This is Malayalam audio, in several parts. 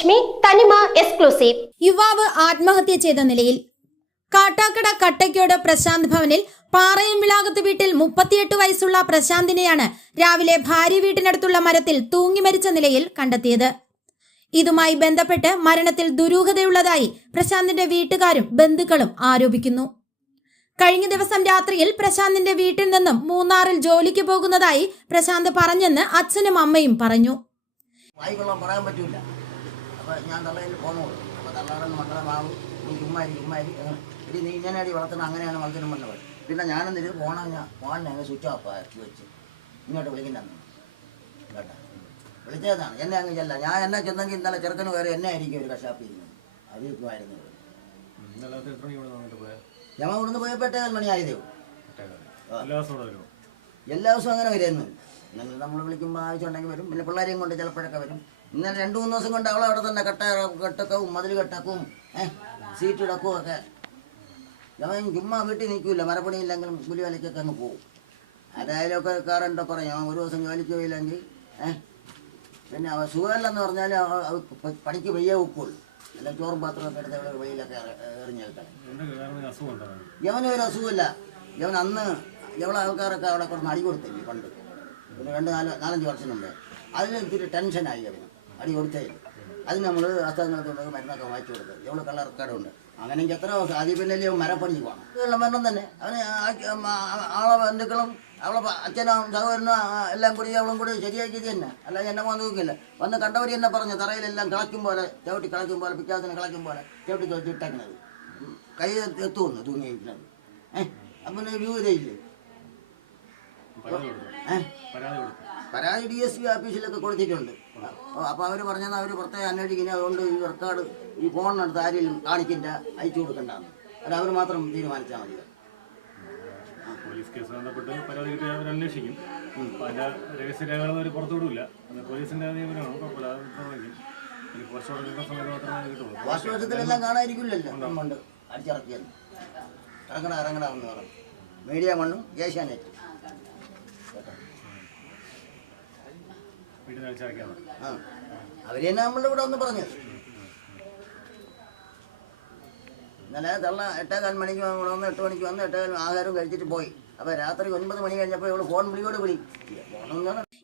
രശ്മി തനിമ എക്സ്ക്ലൂസീവ്. യുവാവ് ആത്മഹത്യ ചെയ്ത നിലയിൽ. കാട്ടാക്കട കട്ടയ്ക്കോട് പ്രശാന്ത് ഭവനിൽ പാറയംവിളാകത്ത് വീട്ടിൽ 38 വയസ്സുള്ള പ്രശാന്തിനെയാണ് രാവിലെ ഭാര്യ വീട്ടിനടുത്തുള്ള മരത്തിൽ തൂങ്ങി മരിച്ച നിലയിൽ കണ്ടെത്തിയത്. ഇതുമായി ബന്ധപ്പെട്ട് മരണത്തിൽ ദുരൂഹതയുള്ളതായി പ്രശാന്തിന്റെ വീട്ടുകാരും ബന്ധുക്കളും ആരോപിക്കുന്നു. കഴിഞ്ഞ ദിവസം രാത്രിയിൽ പ്രശാന്തിന്റെ വീട്ടിൽ നിന്നും മൂന്നാറിൽ ജോലിക്ക് പോകുന്നതായി പ്രശാന്ത് പറഞ്ഞെന്ന് അച്ഛനും അമ്മയും പറഞ്ഞു. പറയാൻ പറ്റൂല. അപ്പോൾ ഞാൻ തള്ളയിൽ പോന്നോളൂ. അപ്പോൾ തള്ളാടെന്ന് മക്കളെ മാവും നീ ചുമ്മാരി ഇടി നീ ഇങ്ങനെ അടി വളർത്തണം, അങ്ങനെയാണ് വളർത്തണം പറഞ്ഞത്. പിന്നെ ഞാനെന്നിട്ട് ഫോണിനെ അങ്ങ് സ്വിച്ച് ഓഫ് ആക്കി വെച്ച് ഇങ്ങോട്ട് വിളിക്കണ്ടെന്ന് കേട്ടോ. വിളിച്ചതാണ് എന്നെ അങ്ങ് ചെല്ല. ഞാൻ എന്നെ ചെന്നെങ്കിൽ ഇന്നലെ ചെറുക്കന് കയറി എന്നെ ആയിരിക്കും ഒരു കശാപ്പ് ചെയ്യുന്നത്. അതിരിക്കുമായിരുന്നു. ഞങ്ങൾ ഇവിടുന്ന് പോയപ്പോൾ 8 മണിയായതേ. എല്ലാ ദിവസവും അങ്ങനെ വരുന്നു. നമ്മൾ വിളിക്കുമ്പോൾ ആവശ്യമുണ്ടെങ്കിൽ വരും. പിന്നെ പിള്ളേരെയും കൊണ്ട് ചിലപ്പോഴൊക്കെ വരും. ഇന്നലെ 2-3 ദിവസം കൊണ്ട് അവൾ അവിടെ തന്നെ കെട്ടക്കവും മതിൽ കെട്ടക്കും സീറ്റ് ഇടക്കും ഒക്കെ. അവൻ ചുമ്മാ വീട്ടിൽ നിൽക്കില്ല. മരപ്പണിയില്ലെങ്കിലും കൂലി വിലയ്ക്കൊക്കെ അങ്ങ് പോകും. അതായാലൊക്കെ കാറുണ്ടോ പറയും. അവൻ ഒരു ദിവസം ജോലിക്ക് പോയില്ലെങ്കിൽ പിന്നെ അവ സുഖമല്ലെന്ന് പറഞ്ഞാൽ പണിക്ക് വെയ്യ ഉപ്പുള്ളൂ. എല്ലാം ചോറും പാത്രമൊക്കെ എടുത്ത് അവിടെ വെളിയിലൊക്കെ എറിഞ്ഞേൽക്കണം. യവനൊരു അസുഖമില്ല. യവൻ അന്ന് എവിടെ ആൾക്കാരൊക്കെ അവിടെ കുറച്ച് അടി കൊടുത്തില്ലേ പണ്ട്, ഒരു 4-5 വർഷം മുമ്പേ. അതിന് ഇത്തിരി ടെൻഷനായി അവന് അടി കൊടുത്തേ. അതിന് നമ്മൾ അസുഖങ്ങളൊക്കെ മരുന്നൊക്കെ വാങ്ങിച്ചു കൊടുത്തത്. എവിടെ കള്ളറക്കാടുണ്ട്. അങ്ങനെയെങ്കിൽ എത്ര ദിവസം ആദ്യം പിന്നെ മരപ്പണിക്ക് പോകണം. ഉള്ള മരണം തന്നെ. അവന് ആളെ ബന്ധുക്കളും അവളെ അച്ഛനും സഹോദരനും എല്ലാം കൂടി അവളും കൂടി ശരിയാക്കിയത് തന്നെ. അല്ല എന്നെ വന്ന് നോക്കില്ല. വന്ന് കണ്ടവർ തന്നെ പറഞ്ഞു തറയിലെല്ലാം കളയ്ക്കും പോലെ ചവിട്ടി കളയ്ക്കും പോലെ പിക്കാത്തിന് കളയ്ക്കും പോലെ ചവിട്ടി തോറ്റി ഇട്ടേക്കണത്. കൈ എത്തുമെന്ന് തൂങ്ങിയിരിക്കുന്നത്. അപ്പം രൂപതയില്ലേ. പരാതി DSP ഓഫീസിലൊക്കെ കൊടുത്തിട്ടുണ്ട്. അപ്പോൾ അവർ പറഞ്ഞാൽ അവർ പുറത്തേക്ക് അന്വേഷിക്കുന്നത്. അതുകൊണ്ട് ഈ റെക്കോർഡ് ഈ ഫോണിനടുത്ത് ആരെങ്കിലും കാണിക്കില്ല, അയച്ചു കൊടുക്കണ്ടാന്ന്. അത് അവർ മാത്രം തീരുമാനിച്ചാൽ മതി. പോലീസ് കേസ് ബന്ധപ്പെട്ട് പരാതി കിട്ടിയ അവർ അന്വേഷിക്കും. അതിൻ്റെ രഹസ്യരേഖകൾ അവർ പുറത്തുവിടില്ല. പോലീസിൻ്റെ നിയമനമാണ് കുഴപ്പമില്ല. വാസ്തവത്തിലെല്ലാം കാണാതിരിക്കില്ലല്ലോ. നമ്മണ്ട് അടിച്ചിറക്കിയത് ഇറങ്ങണമെന്ന് പറഞ്ഞു. മീഡിയ മണ്ണും ഏഷ്യാനെറ്റ് അവര് തന്നെ നമ്മളുടെ ഇവിടെ ഒന്ന് പറഞ്ഞത്. ഇന്നലെ തള്ള 8:15 മണിക്ക് ഇവിടെ വന്ന് 8 മണിക്ക് വന്ന് 8:15 ആഹാരം കഴിച്ചിട്ട് പോയി. അപ്പോൾ രാത്രി 9 മണി കഴിഞ്ഞപ്പോൾ ഇവള് ഫോൺ വിളി.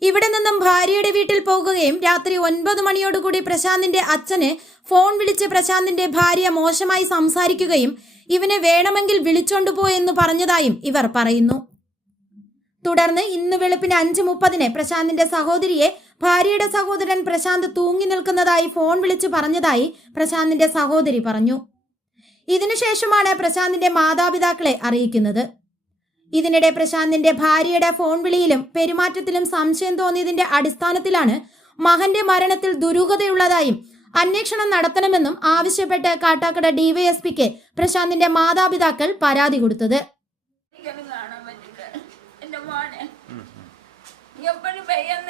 ഇവിടെ നിന്നും ഭാര്യയുടെ വീട്ടിൽ പോകുകയും രാത്രി 9 മണിയോടുകൂടി പ്രശാന്തിന്റെ അച്ഛന് ഫോൺ വിളിച്ച് പ്രശാന്തിന്റെ ഭാര്യ മോശമായി സംസാരിക്കുകയും ഇവനെ വേണമെങ്കിൽ വിളിച്ചോണ്ടുപോയെന്ന് പറഞ്ഞതായും ഇവർ പറയുന്നു. തുടർന്ന് ഇന്ന് വെളുപ്പിന് 5:30 പ്രശാന്തിന്റെ സഹോദരിയെ ഭാര്യയുടെ സഹോദരൻ പ്രശാന്ത് തൂങ്ങി നിൽക്കുന്നതായി ഫോൺ വിളിച്ച് പറഞ്ഞതായി പ്രശാന്തിന്റെ സഹോദരി പറഞ്ഞു. ഇതിനുശേഷമാണ് പ്രശാന്തിന്റെ മാതാപിതാക്കളെ അറിയിക്കുന്നത്. ഇതിനിടെ പ്രശാന്തിന്റെ ഭാര്യയുടെ ഫോൺ വിളിയിലും പെരുമാറ്റത്തിലും സംശയം തോന്നിയതിന്റെ അടിസ്ഥാനത്തിലാണ് മകന്റെ മരണത്തിൽ ദുരൂഹതയുള്ളതായും അന്വേഷണം നടത്തണമെന്നും ആവശ്യപ്പെട്ട് കാട്ടാക്കട DYSPക്ക് പ്രശാന്തിന്റെ മാതാപിതാക്കൾ പരാതി കൊടുത്തത്.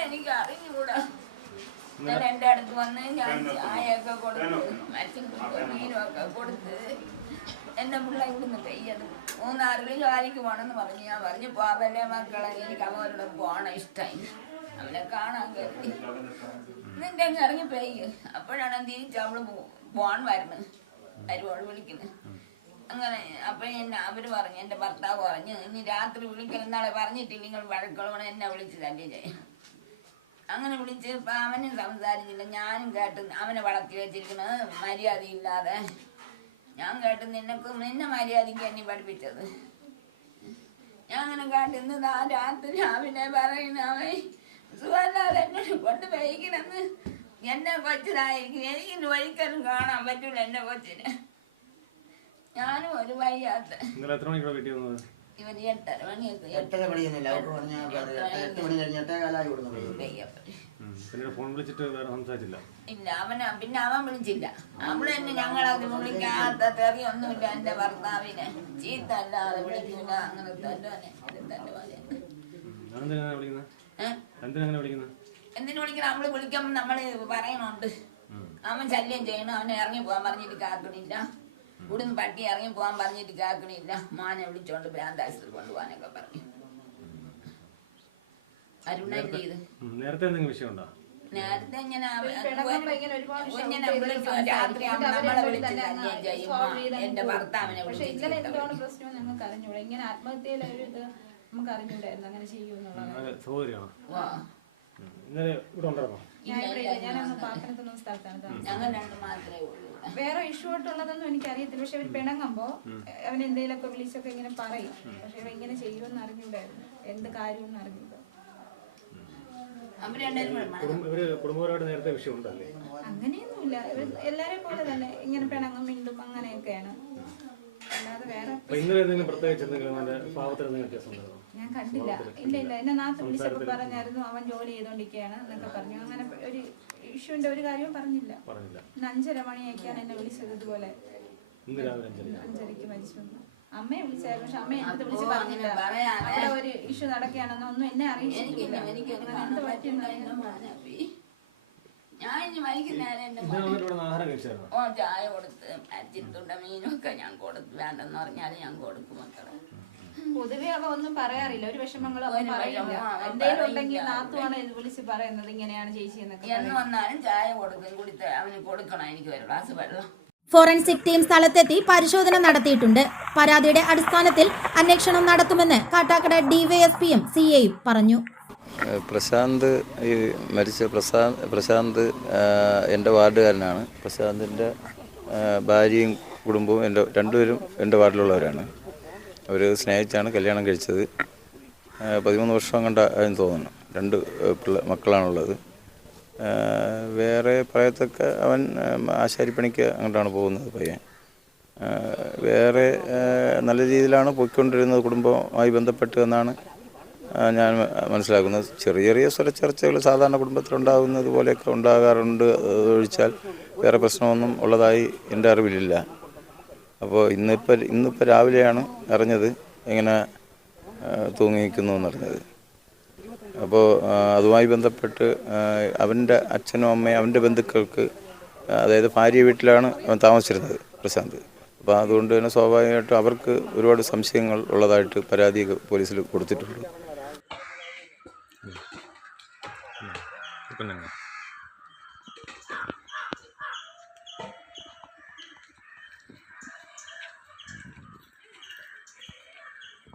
എനിക്ക് അറിഞ്ഞുകൂടാ. ഞാൻ എൻ്റെ അടുത്ത് വന്ന് ഞാൻ ചായയൊക്കെ കൊടുത്ത് മീനുമൊക്കെ കൊടുത്ത് എൻ്റെ പിള്ള ഇവിടുന്ന് പെയ്യത് 3-6 ജോലിക്ക് പോകണമെന്ന് പറഞ്ഞ് ഞാൻ പറഞ്ഞു പോവല്ലേ മക്കളെ, എനിക്ക് അവരോട് പോകണം ഇഷ്ടമായി. അവനെ കാണാൻ കയറി നിന്റെ അങ്ങ് ഇറങ്ങി പെയ്യ്. അപ്പോഴാണ് തിരിച്ച് അവള് പോകാൻ വരുന്നത്. അരുവോട് വിളിക്കുന്നത്. അങ്ങനെ അപ്പം അവർ പറഞ്ഞു, എൻ്റെ ഭർത്താവ് പറഞ്ഞു ഇനി രാത്രി വിളിക്കണം, നാളെ പറഞ്ഞിട്ടില്ല നിങ്ങൾ വഴക്കുള്ളവണ് എന്നെ വിളിച്ച് തന്നെ ചെയ്യാം. അങ്ങനെ വിളിച്ച് ഇപ്പം അവനും സംസാരിച്ചില്ല. ഞാനും കേട്ട് അവനെ വളർത്തി വെച്ചിരിക്കുന്നത് മര്യാദയില്ലാതെ. ഞാൻ കേട്ട് നിന്നെ മര്യാദയ്ക്ക് എന്നെ പഠിപ്പിച്ചത്. ഞാൻ അങ്ങനെ കേട്ട് ഇന്ന് രാത്രി അവനെ പറയുന്ന അവൻ സുഖമല്ലാതെ എന്നോട് കൊണ്ട് വഹിക്കണമെന്ന്. എന്നെ കൊച്ചിലായിരിക്കും. എനിക്ക് ഒരിക്കലും കാണാൻ പറ്റൂല എൻ്റെ കൊച്ചിനെ. ഞാനും ഒരു വയ്യാത്ത ഇവന് 8:30 മണിയൊക്കെ ഇല്ല. പിന്നെ അവൻ വിളിച്ചില്ല. അവള് തന്നെ ഞങ്ങളത് വിളിക്കാത്ത തെറിയൊന്നുമില്ല. എന്റെ ഭർത്താവിനെ ചീത്ത അല്ലാതെ വിളിക്കില്ല. അങ്ങനത്തെ എന്തിനു വിളിക്കണം? അവള് വിളിക്കുമ്പോൾ നമ്മള് പറയണുണ്ട്. അവൻ ശല്യം ചെയ്യണം. അവനെ ഇറങ്ങി പോകാൻ പറഞ്ഞിട്ട് കാക്കണില്ല. ഇവിടുന്ന് പട്ടി ഇറങ്ങി പോകാൻ പറഞ്ഞിട്ട് കേൾക്കണില്ല. മാനെ വിളിച്ചോണ്ട് ഭ്രാന്താശുപത്രി കൊണ്ടുപോകാനൊക്കെ പറഞ്ഞു. അരുണ ചെയ്ത് നേരത്തെ എന്തെങ്കിലും വിഷയമുണ്ടോ? നേരത്തെ ഇങ്ങനെ പിണങ്ങുമ്പോ ഇങ്ങനെ ഒരുപാട് ഇങ്ങനെ shout ചെയ്ത് വിളിക്കും. സംസാരിക്കും. രാത്രി എന്നിട്ട് നമ്മളെ അവരെന്നോട് വിളിച്ച് തന്നെ അങ്ങ് ശല്യം ചെയ്യും. solve ചെയ്ത് അങ്ങ് എന്റെ പോകും. ഭർത്താവിനെ പക്ഷെ വിളിച്ച് ഇന്നലെ ചീത്ത എന്താണ് പ്രശ്നം ഞങ്ങൾക്ക് അറിഞ്ഞൂടാ. ഇങ്ങനെ ആത്മഹത്യയിലെ ഒരു ഇത് നമുക്ക് അറിഞ്ഞൂടായിരുന്നു അങ്ങനെ ചെയ്യുമെന്നുള്ളത്. സഹോദരിയാണോ? വാ. ഇന്നലെ ഇവിടെ ഉണ്ടായിരുന്നോ? ഞാൻ ഇവിടെ ഇല്ല. ഞാനന്ന് പാക്കനത്തൊന്നും സ്ഥലത്താണ് താമസിച്ചത്. ഞങ്ങൾ രണ്ട് മാത്രമേ ഉള്ളൂ ഇവിടെ. വേറെ ഇഷ്യൂ ആയിട്ടുള്ളതൊന്നും എനിക്ക് അറിയത്തില്ല. പക്ഷെ അവർ പിണങ്ങുമ്പോ അവൻ എന്തെങ്കിലുമൊക്കെ വിളിച്ചൊക്കെ ഇങ്ങനെ പറയും. പക്ഷെ അവ ഇങ്ങനെ ചെയ്യുമെന്ന് അറിഞ്ഞൂടായിരുന്നു. എന്ത് കാര്യമെന്ന് അറിഞ്ഞൂടാ. അവര് രണ്ടുപേരും കൂടെ മണം. ഇവര് കുടുംബപരമായിട്ട് നേരത്തെ വിഷയം ഉണ്ടല്ലേ? അങ്ങനെയൊന്നുമില്ല. എല്ലാരെയും പോലെ തന്നെ ഇങ്ങനെ പിണങ്ങും മിണ്ടും അങ്ങനെയൊക്കെയാണ്. അല്ലാതെ വേറെ അപ്പൊ ഇന്നലെ എന്തെങ്കിലും പ്രത്യേകിച്ച് എന്തെങ്കിലും നല്ല പാവത്തിൽ എന്തെങ്കിലും വ്യത്യാസം ഉണ്ടോ? ഞാൻ കണ്ടില്ല. ഇല്ല എന്നെ നാത്ത് വിളിച്ചപ്പോ പറഞ്ഞായിരുന്നു അവൻ ജോലി ചെയ്തോണ്ടിരിക്കുകയാണ് എന്നൊക്കെ പറഞ്ഞു. അങ്ങനെ ഒരു ഇഷ്യൂന്റെ ഒരു കാര്യവും പറഞ്ഞില്ല. ഇന്ന് 5:30 മണിയൊക്കെയാണ് എന്നെ വിളിച്ചത്. ഇതുപോലെ ഇന്ന് രാവിലെ 5:30 മരിച്ചു. അമ്മയെ വിളിച്ചായിരുന്നു. പക്ഷെ അമ്മ എന്റെ വിളിച്ച് പറഞ്ഞില്ല. അവിടെ ഒരു ഇഷ്യൂ നടക്കുകയാണെന്നോ ഒന്നും എന്നെ അറിയിച്ചിട്ടില്ല. എന്ത് പറ്റിയെന്ന് ഞാൻ ഇനി വൈകുന്നേരം എന്റെ ആഹാരം കഴിച്ചായിരുന്നു. ഓ ചായ കൊടുത്ത് അച്ചിട്ടുണ്ട മീനൊക്കെ ഞാൻ കൊടുത്തു. വേണ്ടെന്ന് പറഞ്ഞാലും ഞാൻ കൊടുക്കും മക്കളെ. പൊതുവെ അവ ഒന്നും പറയാറില്ല. ഒരു വിഷമങ്ങളും അവൻ പറയില്ല. എന്തെങ്കിലും ഉണ്ടെങ്കിൽ നാത്തുവാണ് വിളിച്ച് പറയുന്നത് ഇങ്ങനെയാണ് ചേച്ചി എന്നൊക്കെ. എന്ന് വന്നാലും ചായ കൊടുക്കും. കുടിത്ത് അവന് കൊടുക്കണം എനിക്ക് ഒരു ഗ്ലാസ് വെള്ളം. ഫോറൻസിക് ടീം സ്ഥലത്തെത്തി പരിശോധന നടത്തിയിട്ടുണ്ട്. പരാതിയുടെ അടിസ്ഥാനത്തിൽ അന്വേഷണം നടത്തുമെന്ന് കാട്ടാക്കട ഡിവൈഎസ്പിയും സിഐയും പറഞ്ഞു. പ്രശാന്ത് ഈ മരിച്ച പ്രശാന്ത് എൻ്റെ വാർഡുകാരനാണ്. പ്രശാന്തിൻ്റെ ഭാര്യയും കുടുംബവും രണ്ടുപേരും എൻ്റെ വാർഡിലുള്ളവരാണ്. അവർ സ്നേഹിച്ചാണ് കല്യാണം കഴിച്ചത്. 13 വർഷം കണ്ടായെന്ന് തോന്നുന്നു. 2 മക്കളാണുള്ളത്. വേറെ പറയത്തക്ക അവൻ ആശാരിപ്പണിക്ക് അങ്ങോട്ടാണ് പോകുന്നത് പയ്യൻ. വേറെ നല്ല രീതിയിലാണ് പോയിക്കൊണ്ടിരുന്നത് കുടുംബവുമായി ബന്ധപ്പെട്ട് എന്നാണ് ഞാൻ മനസ്സിലാക്കുന്നത്. ചെറിയ ചെറിയ സ്വരച്ചർച്ചകൾ സാധാരണ കുടുംബത്തിലുണ്ടാകുന്നത് പോലെയൊക്കെ ഉണ്ടാകാറുണ്ട്. ഒഴിച്ചാൽ വേറെ പ്രശ്നമൊന്നും ഉള്ളതായി എൻ്റെ അറിവിലില്ല. അപ്പോൾ ഇന്നിപ്പോൾ രാവിലെയാണ് അറിഞ്ഞത് ഇങ്ങനെ തൂങ്ങി നിൽക്കുന്നു എന്നറിഞ്ഞത്. അപ്പോൾ അതുമായി ബന്ധപ്പെട്ട് അവൻ്റെ അച്ഛനും അമ്മയും അവൻ്റെ ബന്ധുക്കൾക്ക്, അതായത് ഭാര്യ വീട്ടിലാണ് അവൻ താമസിച്ചിരുന്നത് പ്രശാന്ത്. അപ്പോൾ അതുകൊണ്ട് തന്നെ സ്വാഭാവികമായിട്ടും അവർക്ക് ഒരുപാട് സംശയങ്ങൾ ഉള്ളതായിട്ട് പരാതി പോലീസിൽ കൊടുത്തിട്ടുണ്ട്.